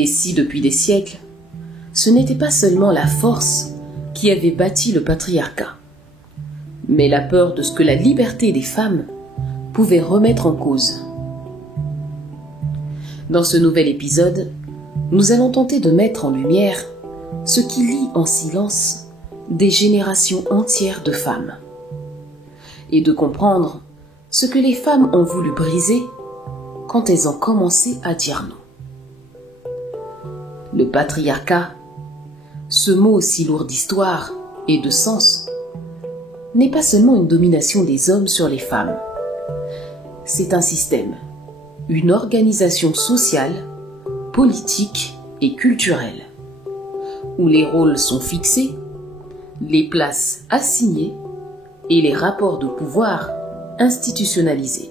Et si depuis des siècles, ce n'était pas seulement la force qui avait bâti le patriarcat, mais la peur de ce que la liberté des femmes pouvait remettre en cause. Dans ce nouvel épisode, nous allons tenter de mettre en lumière ce qui lie en silence des générations entières de femmes et de comprendre ce que les femmes ont voulu briser quand elles ont commencé à dire non. Le patriarcat, ce mot aussi lourd d'histoire et de sens, n'est pas seulement une domination des hommes sur les femmes. C'est un système, une organisation sociale, politique et culturelle, où les rôles sont fixés, les places assignées et les rapports de pouvoir institutionnalisés.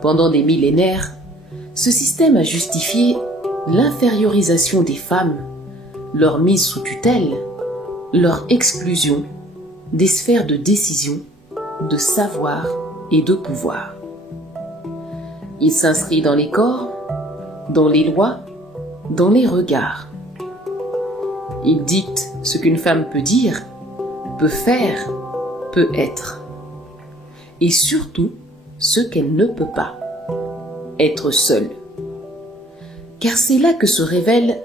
Pendant des millénaires, ce système a justifié l'infériorisation des femmes, leur mise sous tutelle, leur exclusion des sphères de décision, de savoir et de pouvoir. Il s'inscrit dans les corps, dans les lois, dans les regards. Il dicte ce qu'une femme peut dire, peut faire, peut être. Et surtout, ce qu'elle ne peut pas. Être seule. Car c'est là que se révèle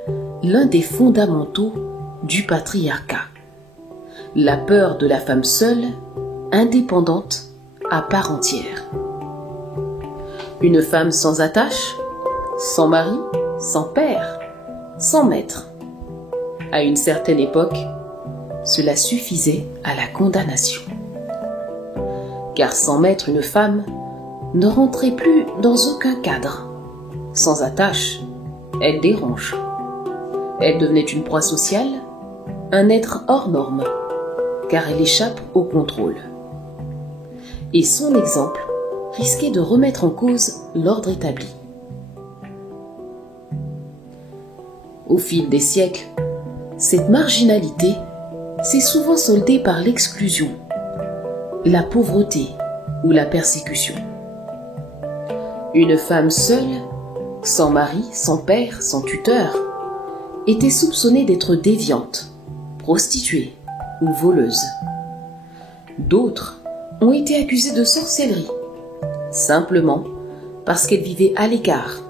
l'un des fondamentaux du patriarcat. La peur de la femme seule, indépendante, à part entière. Une femme sans attache, sans mari, sans père, sans maître. À une certaine époque, cela suffisait à la condamnation. Car sans maître, une femme ne rentrait plus dans aucun cadre. Sans attache, elle dérange. Elle devenait une proie sociale, un être hors norme, car elle échappe au contrôle. Et son exemple risquait de remettre en cause l'ordre établi. Au fil des siècles, cette marginalité s'est souvent soldée par l'exclusion, la pauvreté ou la persécution. Une femme seule, sans mari, sans père, sans tuteur, était soupçonnée d'être déviante, prostituée ou voleuse. D'autres ont été accusées de sorcellerie, simplement parce qu'elles vivaient à l'écart,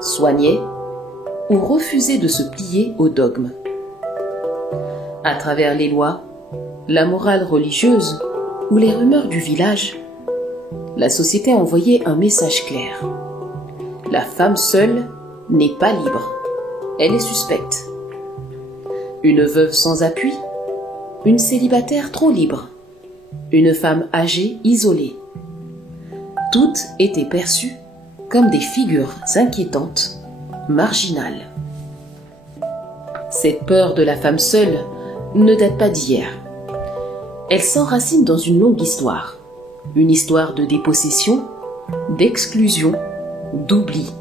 soignaient ou refusaient de se plier aux dogmes. À travers les lois, la morale religieuse ou les rumeurs du village, la société a envoyé un message clair. La femme seule n'est pas libre, elle est suspecte. Une veuve sans appui, une célibataire trop libre, une femme âgée isolée. Toutes étaient perçues comme des figures inquiétantes, marginales. Cette peur de la femme seule ne date pas d'hier. Elle s'enracine dans une longue histoire. Une histoire de dépossession, d'exclusion, d'oubli,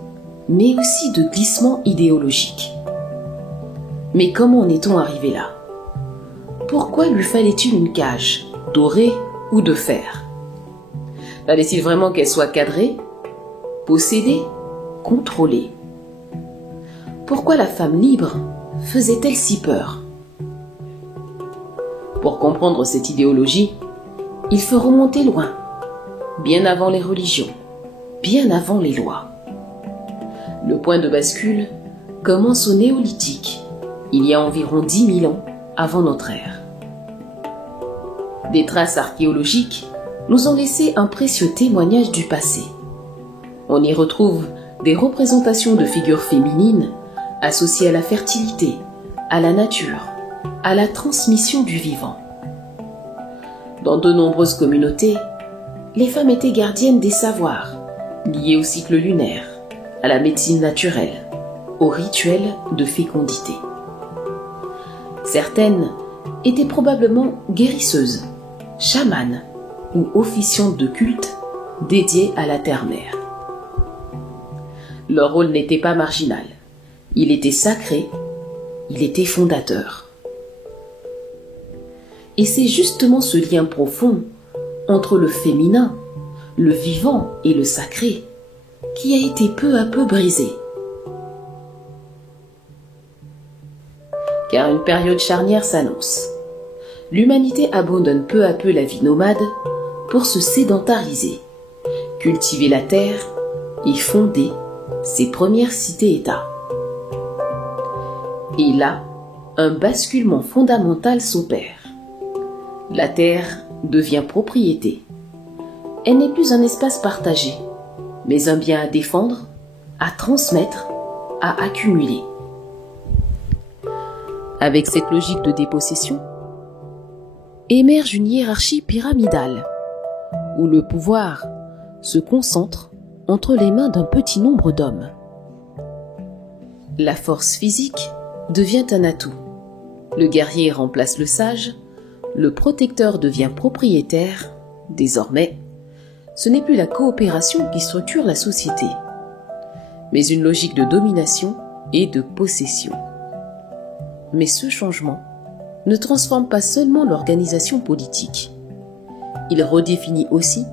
mais aussi de glissement idéologique. Mais comment en est-on arrivé là? Pourquoi lui fallait-il une cage, dorée ou de fer? Fallait-il vraiment qu'elle soit cadrée, possédée, contrôlée? Pourquoi la femme libre faisait-elle si peur? Pour comprendre cette idéologie, il faut remonter loin, bien avant les religions, bien avant les lois. Le point de bascule commence au néolithique, il y a environ 10 000 ans avant notre ère. Des traces archéologiques nous ont laissé un précieux témoignage du passé. On y retrouve des représentations de figures féminines associées à la fertilité, à la nature, à la transmission du vivant. Dans de nombreuses communautés, les femmes étaient gardiennes des savoirs, liés au cycle lunaire, à la médecine naturelle, aux rituels de fécondité. Certaines étaient probablement guérisseuses, chamanes ou officiantes de culte dédiées à la terre-mère. Leur rôle n'était pas marginal, il était sacré, il était fondateur. Et c'est justement ce lien profond entre le féminin, le vivant et le sacré qui a été peu à peu brisée. Car une période charnière s'annonce. L'humanité abandonne peu à peu la vie nomade pour se sédentariser, cultiver la terre et fonder ses premières cités-États. Et là, un basculement fondamental s'opère. La terre devient propriété. Elle n'est plus un espace partagé, mais un bien à défendre, à transmettre, à accumuler. Avec cette logique de dépossession, émerge une hiérarchie pyramidale, où le pouvoir se concentre entre les mains d'un petit nombre d'hommes. La force physique devient un atout. Le guerrier remplace le sage, le protecteur devient propriétaire. Désormais, ce n'est plus la coopération qui structure la société, mais une logique de domination et de possession. Mais ce changement ne transforme pas seulement l'organisation politique. Il redéfinit aussi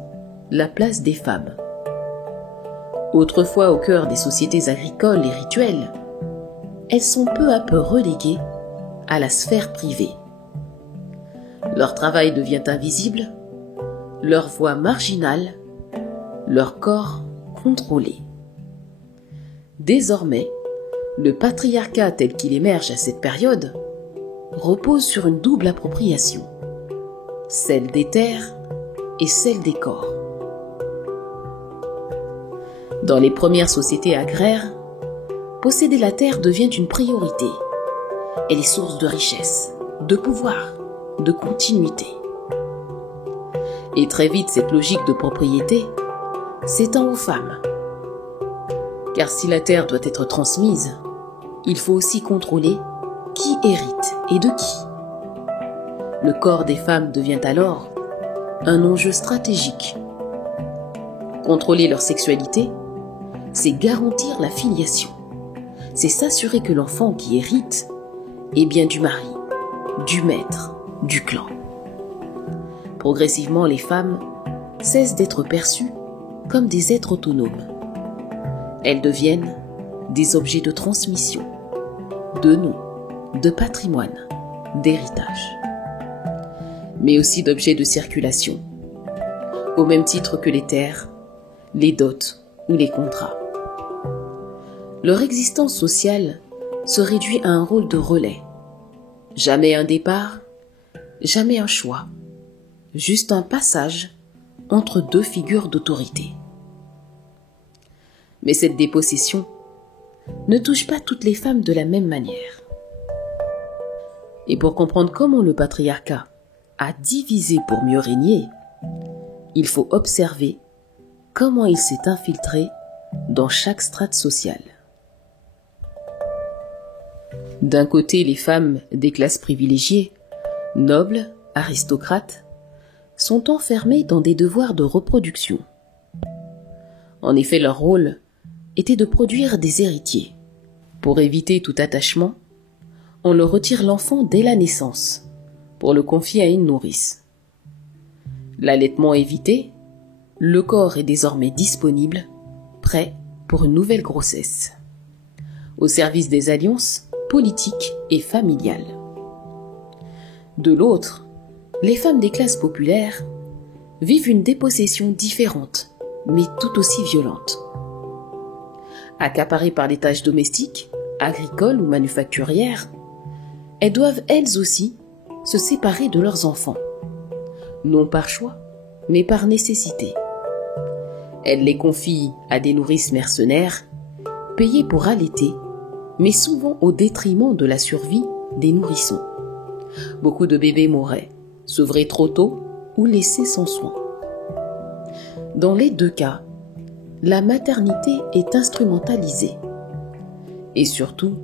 la place des femmes. Autrefois au cœur des sociétés agricoles et rituelles, elles sont peu à peu reléguées à la sphère privée. Leur travail devient invisible, leur voix marginale, leur corps contrôlé. Désormais, le patriarcat tel qu'il émerge à cette période repose sur une double appropriation, celle des terres et celle des corps. Dans les premières sociétés agraires, posséder la terre devient une priorité. Elle est source de richesse, de pouvoir, de continuité. Et très vite, cette logique de propriété s'étend aux femmes. Car si la terre doit être transmise, il faut aussi contrôler qui hérite et de qui. Le corps des femmes devient alors un enjeu stratégique. Contrôler leur sexualité, c'est garantir la filiation. C'est s'assurer que l'enfant qui hérite est bien du mari, du maître, du clan. Progressivement, les femmes cessent d'être perçues comme des êtres autonomes. Elles deviennent des objets de transmission, de nom, de patrimoine, d'héritage, mais aussi d'objets de circulation, au même titre que les terres, les dots ou les contrats. Leur existence sociale se réduit à un rôle de relais. Jamais un départ, jamais un choix, juste un passage entre deux figures d'autorité. Mais cette dépossession ne touche pas toutes les femmes de la même manière. Et pour comprendre comment le patriarcat a divisé pour mieux régner, il faut observer comment il s'est infiltré dans chaque strate sociale. D'un côté, les femmes des classes privilégiées, nobles, aristocrates, sont enfermées dans des devoirs de reproduction. En effet, leur rôle était de produire des héritiers. Pour éviter tout attachement, on leur retire l'enfant dès la naissance, pour le confier à une nourrice. L'allaitement évité, le corps est désormais disponible, prêt pour une nouvelle grossesse, au service des alliances politiques et familiales. De l'autre, les femmes des classes populaires vivent une dépossession différente, mais tout aussi violente. Accaparées par les tâches domestiques, agricoles ou manufacturières, elles doivent elles aussi se séparer de leurs enfants, non par choix, mais par nécessité. Elles les confient à des nourrices mercenaires, payées pour allaiter, mais souvent au détriment de la survie des nourrissons. Beaucoup de bébés mouraient, sevrés trop tôt ou laissés sans soin. Dans les deux cas, la maternité est instrumentalisée. Et surtout,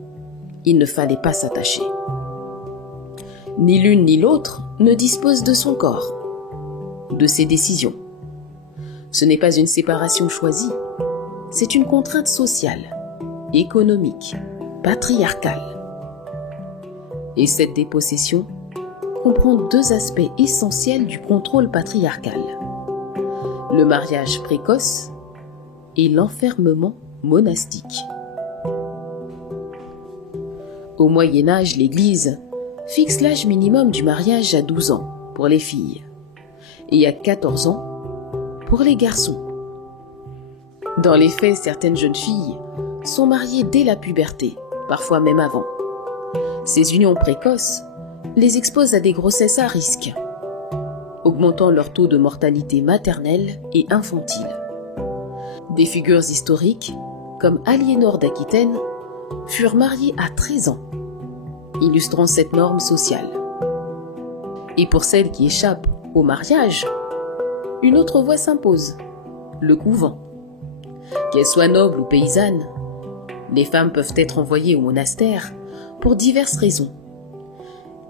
il ne fallait pas s'attacher. Ni l'une ni l'autre ne dispose de son corps, de ses décisions. Ce n'est pas une séparation choisie, c'est une contrainte sociale, économique, patriarcale. Et cette dépossession comprend deux aspects essentiels du contrôle patriarcal. Le mariage précoce et l'enfermement monastique. Au Moyen Âge, l'Église fixe l'âge minimum du mariage à 12 ans pour les filles et à 14 ans pour les garçons. Dans les faits, certaines jeunes filles sont mariées dès la puberté, parfois même avant. Ces unions précoces les exposent à des grossesses à risque, augmentant leur taux de mortalité maternelle et infantile. Des figures historiques, comme Aliénor d'Aquitaine, furent mariées à 13 ans, illustrant cette norme sociale. Et pour celles qui échappent au mariage, une autre voie s'impose, le couvent. Qu'elles soient nobles ou paysannes, les femmes peuvent être envoyées au monastère pour diverses raisons.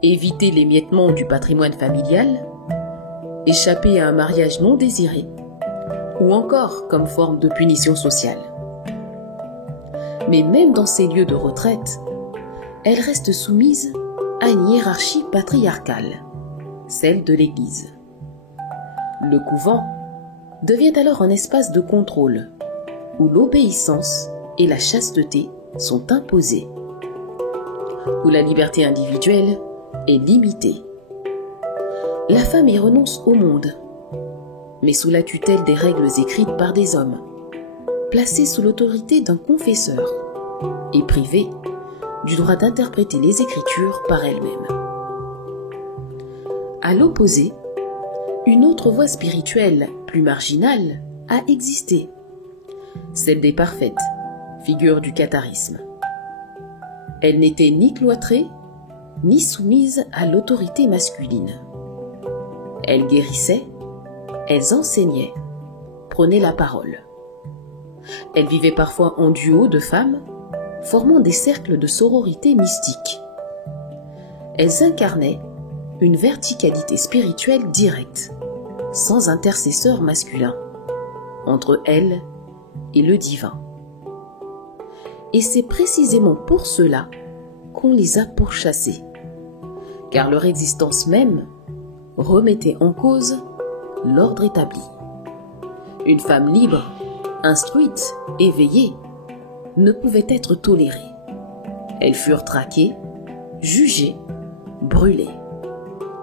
Éviter l'émiettement du patrimoine familial, échapper à un mariage non désiré, ou encore comme forme de punition sociale. Mais même dans ces lieux de retraite, elles restent soumises à une hiérarchie patriarcale, celle de l'Église. Le couvent devient alors un espace de contrôle, où l'obéissance et la chasteté sont imposées, où la liberté individuelle est limitée. La femme y renonce au monde, mais sous la tutelle des règles écrites par des hommes, placée sous l'autorité d'un confesseur et privée du droit d'interpréter les Écritures par elle-même. À l'opposé, une autre voie spirituelle, plus marginale, a existé, celle des parfaites, figure du catharisme. Elles n'étaient ni cloîtrées, ni soumises à l'autorité masculine. Elles guérissaient, elles enseignaient, prenaient la parole. Elles vivaient parfois en duo de femmes, formant des cercles de sororité mystique. Elles incarnaient une verticalité spirituelle directe, sans intercesseur masculin, entre elles et le divin. Et c'est précisément pour cela qu'on les a pourchassées, car leur existence même remettait en cause l'ordre établi. Une femme libre, instruite, éveillée, ne pouvait être tolérée. Elles furent traquées, jugées, brûlées,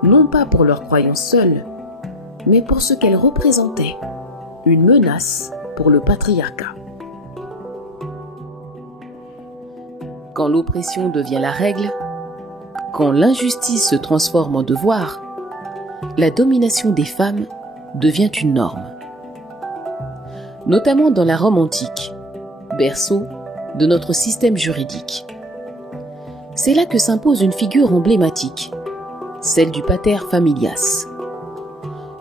non pas pour leurs croyances seules, mais pour ce qu'elles représentaient, une menace pour le patriarcat. Quand l'oppression devient la règle, quand l'injustice se transforme en devoir, la domination des femmes devient une norme. Notamment dans la Rome antique, berceau de notre système juridique. C'est là que s'impose une figure emblématique, celle du pater familias.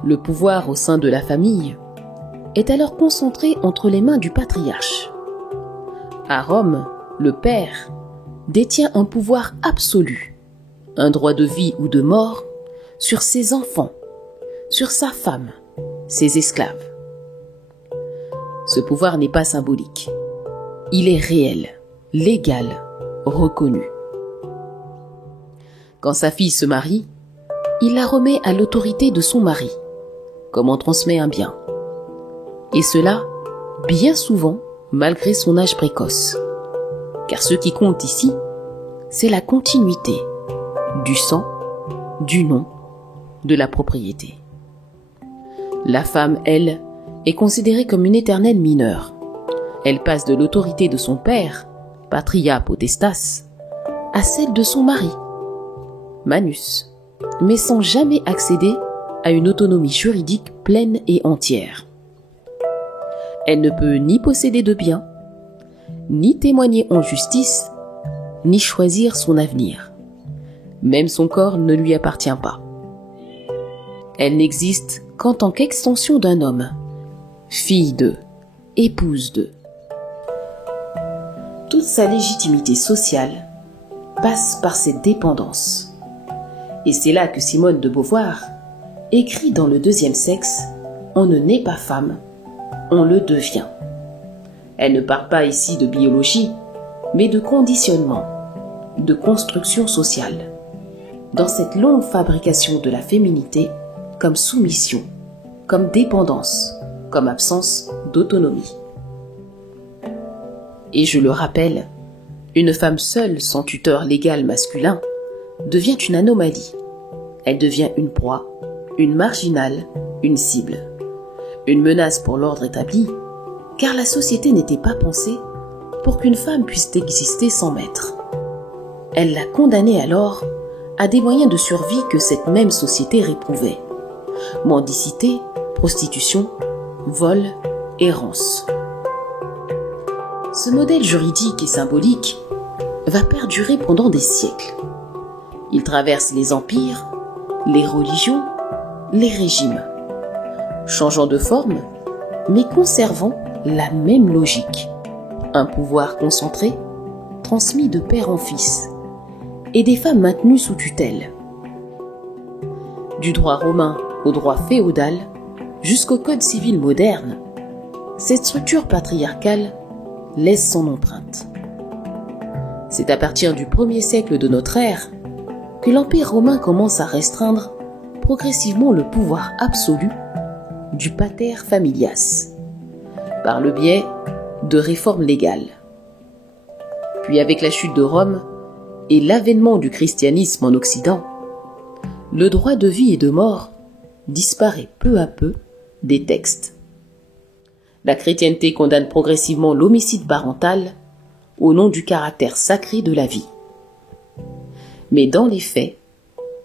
Le pouvoir au sein de la famille est alors concentré entre les mains du patriarche. À Rome, le père détient un pouvoir absolu, un droit de vie ou de mort sur ses enfants, sur sa femme, ses esclaves. Ce pouvoir n'est pas symbolique. Il est réel, légal, reconnu. Quand sa fille se marie, il la remet à l'autorité de son mari, comme on transmet un bien. Et cela, bien souvent, malgré son âge précoce. Car ce qui compte ici, c'est la continuité du sang, du nom, de la propriété. La femme, elle, est considérée comme une éternelle mineure. Elle passe de l'autorité de son père, patria potestas, à celle de son mari, manus, mais sans jamais accéder à une autonomie juridique pleine et entière. Elle ne peut ni posséder de biens, ni témoigner en justice, ni choisir son avenir. Même son corps ne lui appartient pas. Elle n'existe qu'en tant qu'extension d'un homme, fille de, épouse de. Toute sa légitimité sociale passe par cette dépendance. Et c'est là que Simone de Beauvoir écrit dans Le deuxième sexe « On ne naît pas femme, on le devient ». Elle ne parle pas ici de biologie, mais de conditionnement, de construction sociale, dans cette longue fabrication de la féminité comme soumission, comme dépendance, comme absence d'autonomie. Et je le rappelle, une femme seule sans tuteur légal masculin devient une anomalie. Elle devient une proie, une marginale, une cible. Une menace pour l'ordre établi, car la société n'était pas pensée pour qu'une femme puisse exister sans maître. Elle l'a condamnée alors à des moyens de survie que cette même société réprouvait. Mendicité, prostitution, vol, errance. Ce modèle juridique et symbolique va perdurer pendant des siècles. Il traverse les empires, les religions, les régimes, changeant de forme, mais conservant la même logique. Un pouvoir concentré, transmis de père en fils, et des femmes maintenues sous tutelle. Du droit romain au droit féodal, jusqu'au code civil moderne, cette structure patriarcale laisse son empreinte. C'est à partir du 1er siècle de notre ère que l'Empire romain commence à restreindre progressivement le pouvoir absolu du pater familias, par le biais de réformes légales. Puis avec la chute de Rome et l'avènement du christianisme en Occident, le droit de vie et de mort disparaît peu à peu des textes. La chrétienté condamne progressivement l'homicide parental au nom du caractère sacré de la vie. Mais dans les faits,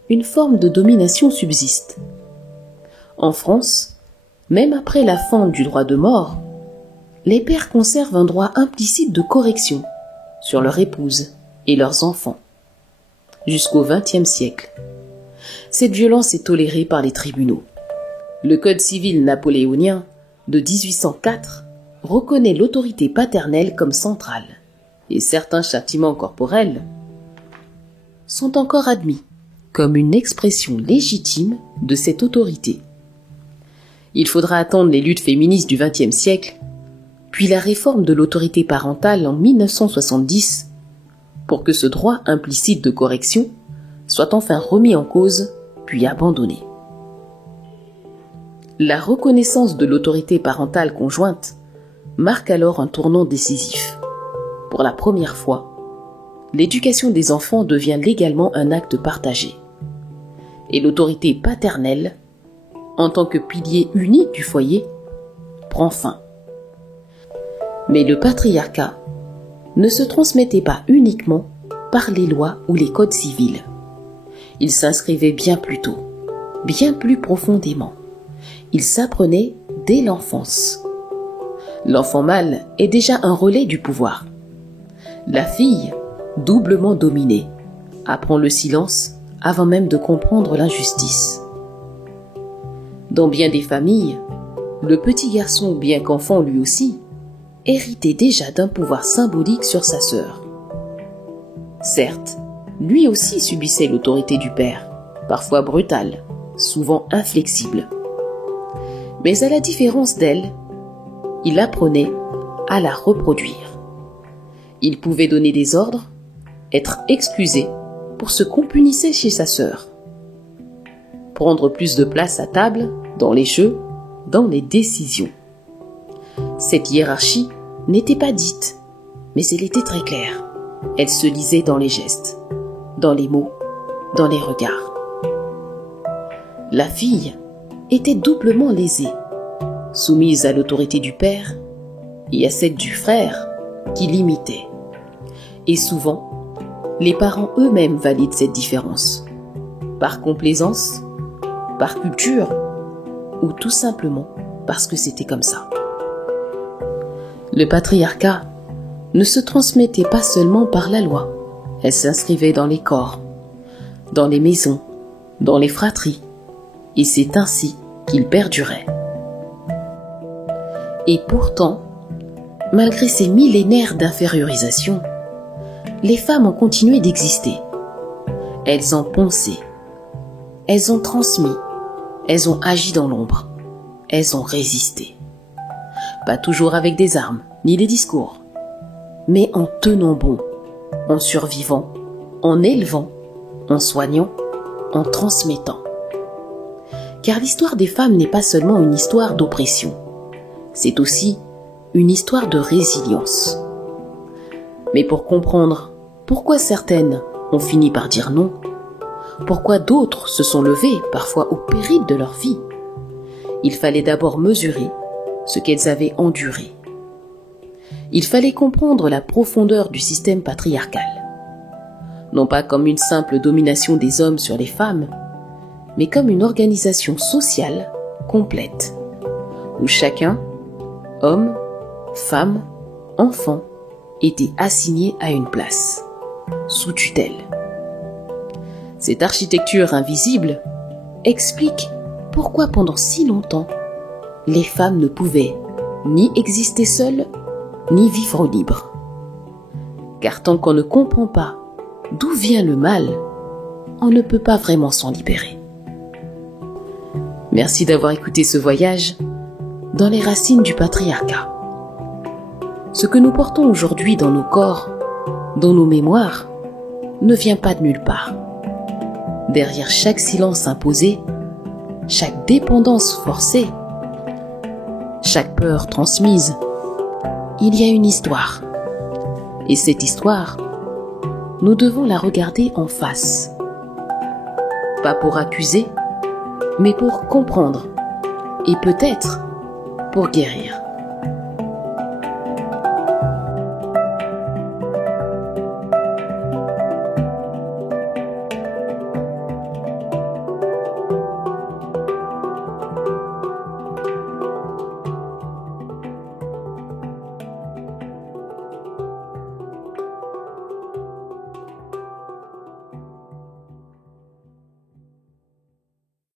une forme de domination subsiste. En France, même après la fin du droit de mort, les pères conservent un droit implicite de correction sur leur épouse et leurs enfants, jusqu'au XXe siècle. Cette violence est tolérée par les tribunaux. Le Code civil napoléonien de 1804 reconnaît l'autorité paternelle comme centrale, et certains châtiments corporels sont encore admis comme une expression légitime de cette autorité. Il faudra attendre les luttes féministes du XXe siècle, puis la réforme de l'autorité parentale en 1970, pour que ce droit implicite de correction soit enfin remis en cause, puis abandonné. La reconnaissance de l'autorité parentale conjointe marque alors un tournant décisif. Pour la première fois, l'éducation des enfants devient légalement un acte partagé. Et l'autorité paternelle, en tant que pilier unique du foyer, prend fin. Mais le patriarcat ne se transmettait pas uniquement par les lois ou les codes civils. Il s'inscrivait bien plus tôt, bien plus profondément. Il s'apprenait dès l'enfance. L'enfant mâle est déjà un relais du pouvoir. La fille, doublement dominée, apprend le silence avant même de comprendre l'injustice. Dans bien des familles, le petit garçon, bien qu'enfant lui aussi, héritait déjà d'un pouvoir symbolique sur sa sœur. Certes, lui aussi subissait l'autorité du père, parfois brutale, souvent inflexible. Mais à la différence d'elle, il apprenait à la reproduire. Il pouvait donner des ordres, être excusé pour ce qu'on punissait chez sa sœur. Prendre plus de place à table, dans les jeux, dans les décisions. Cette hiérarchie n'était pas dite, mais elle était très claire. Elle se lisait dans les gestes, dans les mots, dans les regards. La fille était doublement lésée, soumise à l'autorité du père et à celle du frère qui l'imitait. Et souvent, les parents eux-mêmes valident cette différence, par complaisance, par culture, ou tout simplement parce que c'était comme ça. Le patriarcat ne se transmettait pas seulement par la loi, elle s'inscrivait dans les corps, dans les maisons, dans les fratries, et c'est ainsi qu'il perdurait. Et pourtant, malgré ces millénaires d'infériorisation, les femmes ont continué d'exister. Elles ont poncé, elles ont transmis, elles ont agi dans l'ombre, elles ont résisté. Pas toujours avec des armes, ni des discours, mais en tenant bon, en survivant, en élevant, en soignant, en transmettant. Car l'histoire des femmes n'est pas seulement une histoire d'oppression, c'est aussi une histoire de résilience. Mais pour comprendre pourquoi certaines ont fini par dire non, pourquoi d'autres se sont levées, parfois au péril de leur vie, il fallait d'abord mesurer ce qu'elles avaient enduré. Il fallait comprendre la profondeur du système patriarcal, non pas comme une simple domination des hommes sur les femmes, mais comme une organisation sociale complète, où chacun, homme, femme, enfant, était assigné à une place, sous tutelle. Cette architecture invisible explique pourquoi pendant si longtemps, les femmes ne pouvaient ni exister seules, ni vivre libres. Car tant qu'on ne comprend pas d'où vient le mal, on ne peut pas vraiment s'en libérer. Merci d'avoir écouté ce voyage dans les racines du patriarcat. Ce que nous portons aujourd'hui dans nos corps, dans nos mémoires, ne vient pas de nulle part. Derrière chaque silence imposé, chaque dépendance forcée, chaque peur transmise, il y a une histoire. Et cette histoire, nous devons la regarder en face. Pas pour accuser, mais pour comprendre et peut-être pour guérir.